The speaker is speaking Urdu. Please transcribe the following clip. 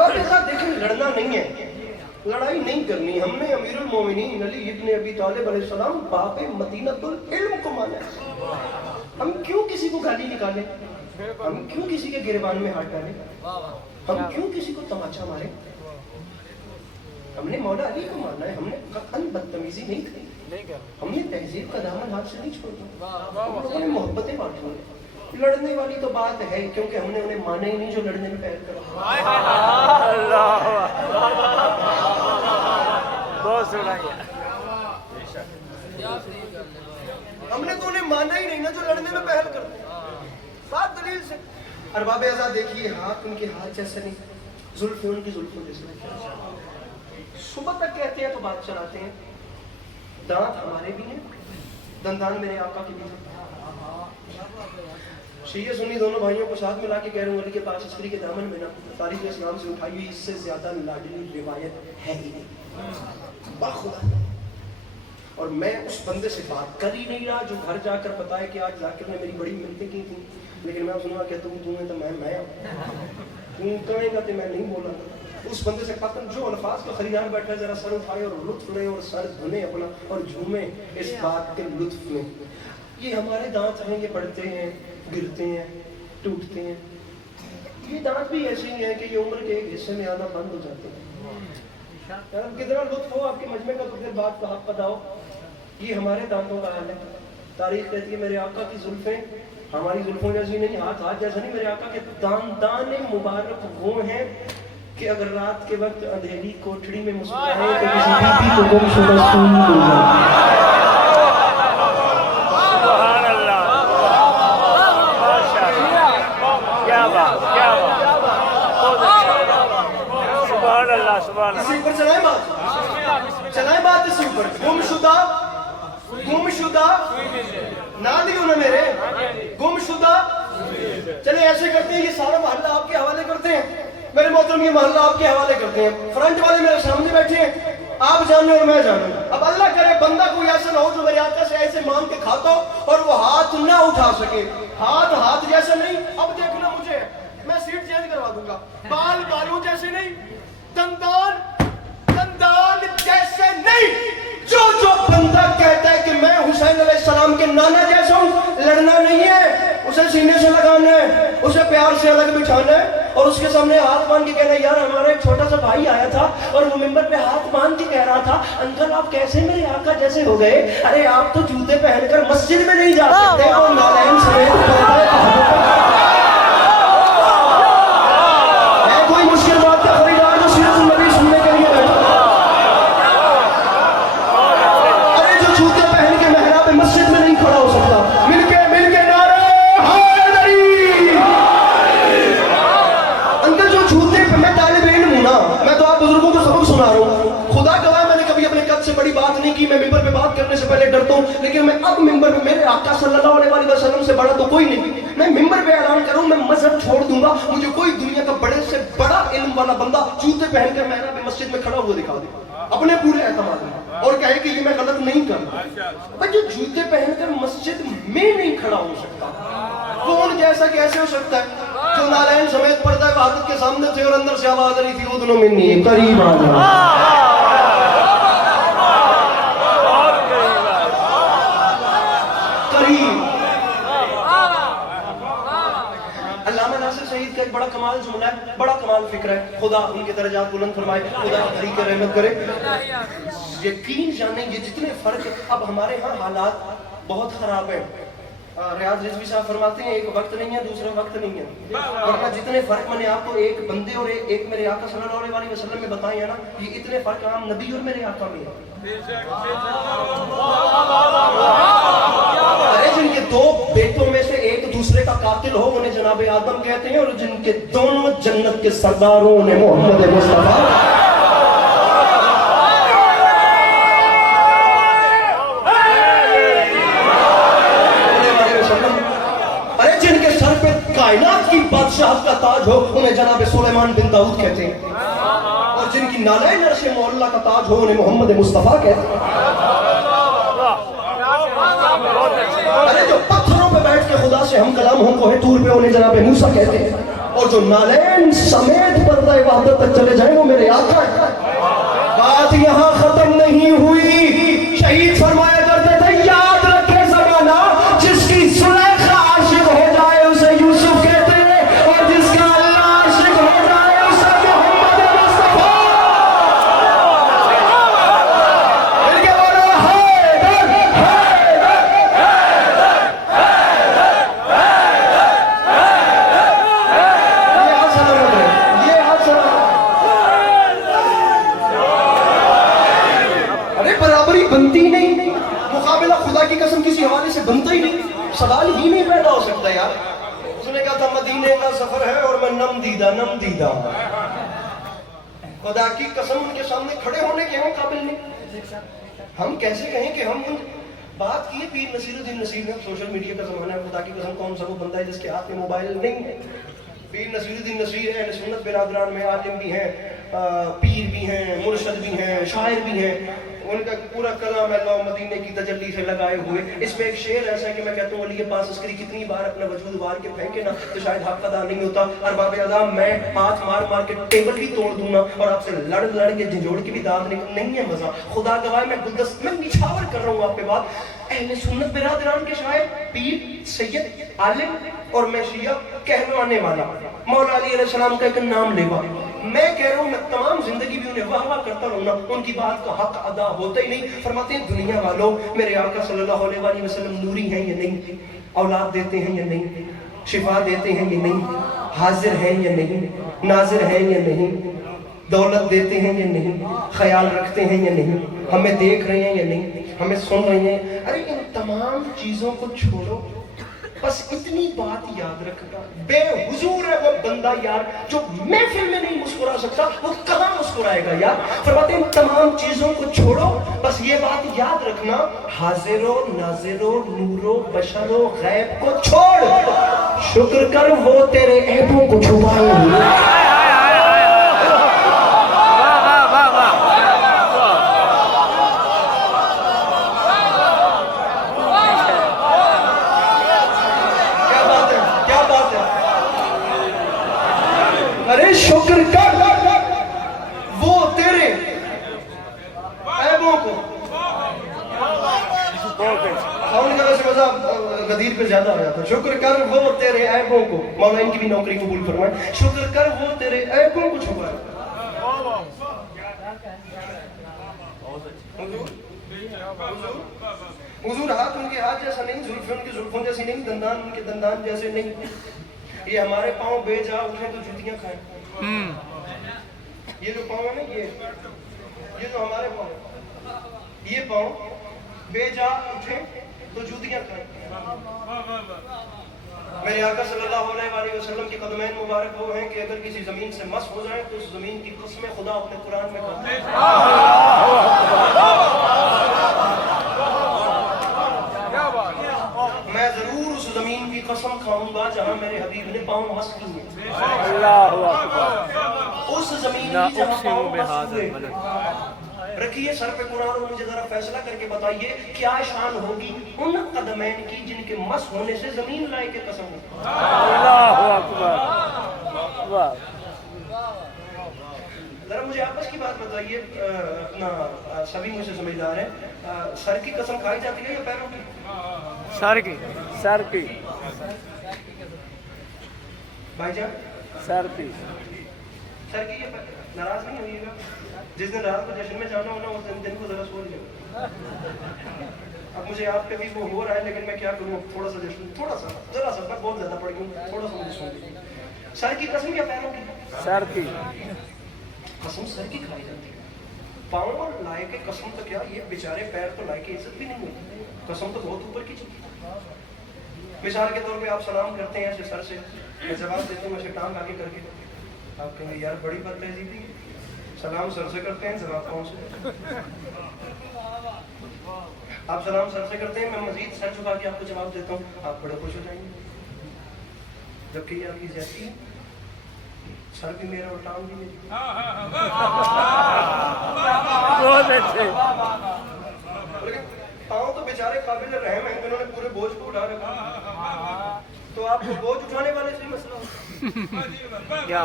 ارباب ازا دیکھیں لڑنا نہیں ہے, لڑائی نہیں کرنی. ہم نے امیر المومنین علی ابن ابی طالب علیہ السلام باب مدینۃ العلم کو مانا ہے. ہم کیوں کسی کو گالی نکالیں, ہم کیوں کسی کے گریبان میں ہاتھ ڈالیں, ہم کیوں کسی کو تماچا ماریں. ہم نے مولا علی کو مانا ہے, ہم نے قطعاً بدتمیزی نہیں کی, ہم نے تہذیب کا دامن ہاتھ سے نہیں چھوڑا, ہم لوگوں نے محبتیں بانٹی ہیں. لڑنے والی تو بات ہے کیونکہ ہم نے انہیں مانا ہی نہیں جو لڑنے میں پہل کر. ہم نے تو انہیں مانا ہی نہیں نا جو لڑنے میں پہل کر. بات دلیل سے. ارباب ازا دیکھیے ہاتھ ان کے ہاتھ جیسے نہیں, زلفیں ان کی زلفوں جیسے نہیں. صبح تک کہتے ہیں تو بات چلاتے ہیں. دانت ہمارے بھی ہیں, دندان میرے آقا کے بھی ہیں. شیعہ سنی دونوں بھائیوں کو ساتھ ملا کے کہہ رہے ہیں علی کے پاس عسکری کے دامن میں نا تاریخ اسلام سے اٹھائی ہوئی اس سے زیادہ لاڈلی روایت ہے ہی نہیں بخدا. اور میں اس بندے سے بات کر ہی نہیں رہا جو گھر جا کر بتائے کہ آج ذاکر نے میری بڑی منتیں کی تھیں, لیکن میں سنوا کہتا ہوں تو میں تم کہیں گا تو میں نہیں بولا. اس بندے سے قطن جو الفاظ کا خریدار بیٹھا ہے ذرا سر اٹھائے اور لطف لے اور سر دھنے اپنا اور جھومے اس بات کے لطف میں. یہ ہمارے دانت ہیں, یہ بڑھتے ہیں, گرتے ہیں, ٹوٹتے ہیں. یہ دانت بھی ایسے ہی ہیں کہ یہ عمر کے ایک حصے میں آنا بند ہو جاتے ہیں. کتنا لطف ہو آپ کے مجمع کا تو پھر بات کا حق بتاؤ. یہ ہمارے دانتوں کا حال ہے. تاریخ کہتی ہے میرے آقا کی زلفیں ہماری زلفوں جیسی نہیں, ہاتھ ہاتھ جیسا نہیں. میرے آقا کے دان مبارک وہ ہیں کہ اگر رات کے وقت اندھیری کوٹھڑی میں مسکرائیں تو کسی بی بی کو گم شدہ سون مل جائے. سبحان اللہ, کیا بات, کیا بات, سبحان اللہ, سبحان اللہ. اسی اوپر چلائیں بات اسی اوپر. گم شدہ نہ دیو نا میرے, گم شدہ. چلے ایسے کرتے ہیں, یہ سارا محلہ آپ کے حوالے کرتے ہیں. میرے محترم یہ محلہ آپ کے حوالے کرتے ہیں. فرنٹ والے میرے سامنے بیٹھے ہیں, آپ جانے اور میں جانوں. اب اللہ کرے بندہ کوئی ایسا نہ ہو جو میرے آقا سے ایسے مانگ کے کھاتا ہو اور وہ ہاتھ نہ اٹھا سکے. ہاتھ جیسا نہیں. اب دیکھنا مجھے, میں سیٹ چینج کروا دوں گا. بال بالوں جیسے نہیں, دندان جیسے نہیں. جو بندہ کہتا ہے کہ میں حسین علیہ السلام کے نانا جیسا ہوں, لڑنا نہیں ہے, اسے سینے سے لگانا ہے, اسے پیار سے الگ بٹھانا ہے اور اس کے سامنے ہاتھ باندھ کے کہنا ہے یار ہمارا ایک چھوٹا سا بھائی آیا تھا اور وہ ممبر پہ ہاتھ باندھ کے کہہ رہا تھا انکل آپ کیسے میرے آقا جیسے ہو گئے. ارے آپ تو جوتے پہن کر مسجد میں نہیں جا سکتے اور نالین سمیت ہے کوئی مشکل بات کا خریدار جو سیرت النبی سننے کے لیے بیٹھا. ارے جو جوتے پہن کے محراب مسجد میں نہیں کھڑا ہو سکتا. مل کے نعرہ حیدری. انکل جو جوتے پہ, میں طالب علم ہوں نا, میں تو آپ بزرگوں کو سبق سنا رہا ہوں. خدا گواہ میں نے کبھی اپنے قد سے بڑی بات نہیں کی. میں ممبر پہ بات کرنے سے پہلے ڈرتا ہوں, لیکن میں اب ممبر پہ میرے آقا صلی اللہ علیہ وسلم سے بڑا تو کوئی نہیں. میں ممبر پہ اعلان کروں میں مذہب چھوڑ دوں گا, مجھے کوئی دنیا کا بڑے سے بڑا علم والا بندہ جوتے پہن کر محراب مسجد میں کھڑا ہوا دکھا دے اپنے پورے اعتماد میں اور کہے کہ یہ میں غلط نہیں کرتا. بھائی جو جوتے پہن کر مسجد میں نہیں کھڑا ہو سکتا, کون جیسا کیسے ہو سکتا ہے؟ جو نالین سمیت پردہ وحدت کے سامنے تھے اور اندر سے آواز آ رہی تھی اذن منی قریب آ جاؤ. علامہ ناصر شہید کا ایک بڑا کمال جملہ ہے, بڑا کمال فکر ہے. خدا ان کے درجات بلند فرمائے, خدا بھری کے رحمت کرے. یقین جانے یہ جتنے فرق, اب ہمارے ہاں حالات بہت خراب ہیں. ریاض رضوی صاحب فرماتے ہیں ایک وقت نہیں ہے دوسرا وقت نہیں ہے, ورنہ جتنے فرق میں نے آپ کو ایک بندے اور ایک میرے آقا صلی اللہ علیہ وسلم میں بتائے ہیں نا, یہ اتنے فرق عام نبی اور میرے آقا میں ہے. ارے جن کے دو بیٹوں میں سے ایک دوسرے کا قاتل ہو انہیں جناب آدم کہتے ہیں, اور جن کے دونوں جنت کے سرداروں نے محمد مصطفیٰ. ارے جن کے سر پہ کائنات کی بادشاہت کا تاج ہو انہیں جناب سلیمان بن داؤد کہتے ہیں, اور جن کی نالین عرش معلیٰ کا تاج ہو انہیں محمد مصطفیٰ کہتے ہیں. ارے جو پتھروں پہ بیٹھ کے خدا سے ہم کلام ہوں کوہ طور پہ انہیں جناب موسیٰ کہتے ہیں, اور جو نالین سمیت پردہ وحدت تک چلے جائیں وہ میرے آقا ہے۔ بات یہاں ختم نہیں ہوئی، شہید فرمایا کرتے تھے یاد رکھے زمانہ جس کی زلیخا عاشق ہو جائے اسے یوسف کہتے ہیں، اور جس کا اللہ عاشق ہو جائے اسے محمد مصطفیٰ۔ مل کے بولو حیدر بنتی نہیں، مقابلہ خدا کی قسم کسی حوالے سے بنتا ہی نہیں، سوال ہی نہیں پیدا ہو سکتا یار۔ اس نے کہا تھا مدینے کا سفر ہے اور میں نم دیدہ خدا کی قسم ان کے سامنے کھڑے ہونے کے ہم قابل نہیں۔ ہم کیسے کہیں کہ ہم بات کی پیر نصیر الدین نصیر نے، سوشل میڈیا کا زمانہ ہے، خدا کی قسم کون سا وہ بندہ ہے جس کے ہاتھ میں موبائل نہیں ہے؟ پیر نصیر الدین نصیر اہل سنت برادران میں عالم بھی ہیں، پیر بھی ہیں، مرشد بھی ہیں، شاعر بھی ہیں، ان کا پورا کلام اللہ مدینے کی تجلی سے لگائے ہوئے۔ اس میں ایک شعر ایسا ہے کہ میں کہتا ہوں علی پاس عسکری کتنی بار اپنا وجود وار کے پھینکے نا تو شاید حق ادا نہیں ہوتا، ارباب اعظم میں ہاتھ مار مار کے ٹیبل بھی توڑ دوں نا اور آپ سے لڑ کے جھنجھوڑ کے بھی داد نہیں ہے مزہ۔ خدا گواہ میں گلدست میں نچھاور کر رہا ہوں آپ پہ بات۔ اہل سنت برادران کے شاعر، پیر، سید، عالم اور میں شیعہ کہلوانے والا، مولا علی علیہ السلام کا ایک نام لیوا۔ میں کہہ رہا ہوں میں تمام زندگی بھی انہیں واہ واہ کرتا رہوں نا، ان کی بات کا حق ادا ہوتا ہی نہیں۔ فرماتے ہیں دنیا والوں میرے آقا صلی اللہ علیہ وآلہ وسلم نوری ہیں یا نہیں، اولاد دیتے ہیں یا نہیں، شفا دیتے ہیں یا نہیں، حاضر ہیں یا نہیں، ناظر ہیں یا نہیں، دولت دیتے ہیں یا نہیں، خیال رکھتے ہیں یا نہیں، ہمیں دیکھ رہے ہیں یا نہیں، ہمیں سن رہے ہیں۔ ارے ان تمام چیزوں کو چھوڑو، بس اتنی بات یاد رکھنا، بے حضور ہے وہ بندہ یار جو محفل میں نہیں مسکرا سکتا، وہ کہاں مسکرائے گا یار۔ فرماتے ہیں تمام چیزوں کو چھوڑو، بس یہ بات یاد رکھنا، حاضر و ناظر و نور و بشر و غیب کو چھوڑ، شکر کر وہ تیرے عیبوں کو چھپائے۔ ارے شکر کر وہ تیرے عیبوں کو، ان کا ویسے مزہ غدیر پہ زیادہ ہو جاتا ہے۔ شکر کر وہ تیرے عیبوں کو، مولا ان کی بھی نوکری قبول فرمائے، شکر کر وہ تیرے عیبوں کو چھپائے۔ حضور ہاتھ ان کے ہاتھ جیسا نہیں، زلفیں ان کی زلفوں جیسی نہیں، دندان ان کے دندان جیسے نہیں، یہ ہمارے پاؤں بے جا اٹھیں تو جوتیاں کھائیں۔ یہ جو پاؤں ہے نا، یہ جو ہمارے پاؤں، یہ پاؤں بے جا اٹھیں تو جوتیاں کھائیں۔ میرے آقا صلی اللہ علیہ وآلہ وسلم کے قدمین مبارک وہ ہیں کہ اگر کسی زمین سے مس ہو جائیں تو اس زمین کی قسم خدا اپنے قرآن میں کہتا ہے۔ میں ضرور اس زمین کی قسم کھاؤں گا جہاں میرے حبیب نے پاؤں مس کیے، اس زمین کی جہاں پاؤں مس ہوئے۔ رکھیے سر پہ قرآن اور مجھے ذرا فیصلہ کر کے بتائیے کیا شان ہوگی ان قدمین کی جن کے مس ہونے سے زمین لائے کے قسم ہوگی۔ اللہ اکبر۔ ذرا مجھے آپس کی بات بتائیے، اپنا سبھی مجھ سے سمجھدار ہیں، سر کی قسم کھائی جاتی ہے یا پیروں کی؟ سر کی، سر کی، بھائی جان سر کی، سر کی۔ یہ ناراض نہیں ہوئیے گا، جس دن رات کو جشن میں جانا ہونا اس دن کو ذرا سو لیا۔ اب مجھے آپ پہ بھی وہ ہو رہا ہے لیکن میں کیا کروں، تھوڑا سا جشن، تھوڑا سا ذرا سا، میں بہت زیادہ پڑ گئی ہوں، تھوڑا سا مجھے سو لیا۔ سر کی قسم یا پیروں کی؟ سر کی قسم سر کی کھائی جاتی ہے، پاؤں اور لائے کے قسم تو کیا، یہ بیچارے پیر تو لائے کے عزت بھی نہیں ہوتی، قسم تو بہت اوپر کی چیز۔ مثال کے طور پہ آپ سلام کرتے ہیں ایسے سر سے، میں جواب دیتا ہوں ایسے ٹانگ آگے کر کے، آپ کہیں گے یار بڑی بات تہذیبی ہے، سلام سر سے کرتے ہیں جواب پاؤں سے۔ آپ سلام سر سے کرتے ہیں، میں مزید سر جھکا کے آپ کو جواب دیتا ہوں، آپ بڑے خوش ہو جائیں گے، جبکہ یہ آپ کی زیادتی ہے، سر بھی میرا اور ٹانگ بھی میری۔ بہت اچھے۔ لیکن پاؤں تو بیچارے قابل رحم ہیں، انہوں نے پورے بوجھ کو اٹھا رکھا، تو آپ کو بوجھ اٹھانے والے سے مسئلہ کیا